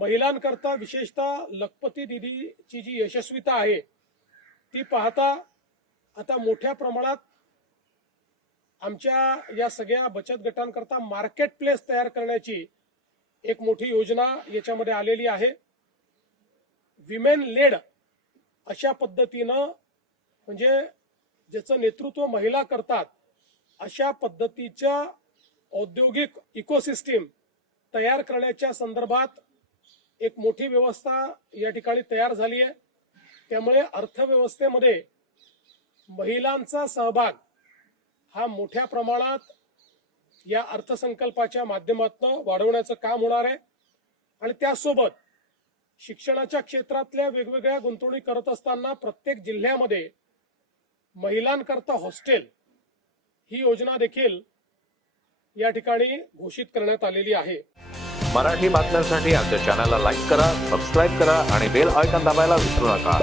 महिलांकरता विशेषतः लखपती दीदीची जी यशस्वीता आहे ती पाहता आता मोठ्या प्रमाणात आमच्या या सगळ्या बचत गटांकरता मार्केट प्लेस तयार करण्याची एक मोठी योजना याच्यामध्ये आलेली आहे। विमेन लेड अशा पद्धतीनं म्हणजे ज्याचं नेतृत्व महिला करतात अशा पद्धतीच्या औद्योगिक इकोसिस्टीम तयार करण्याच्या संदर्भात एक मोठी व्यवस्था या ठिकाणी तयार झाली आहे। त्यामुळे अर्थव्यवस्थेमध्ये महिलांचा सहभाग हा मोठ्या प्रमाणात या अर्थसंकल्पाच्या माध्यमातून वाढवण्याचं काम होणार आहे आणि त्यासोबत शिक्षणाच्या क्षेत्रातल्या वेगवेगळ्या गुंतवणूक करत असताना प्रत्येक जिल्ह्यामध्ये महिलांकरता हॉस्टेल ही योजना देखील या ठिकाणी घोषित करण्यात आलेली आहे। मराठी बातम्यांसाठी आमच्या चॅनलला लाईक करा, सबस्क्राईब करा आणि बेल आयकॉन दाबायला विसरू नका।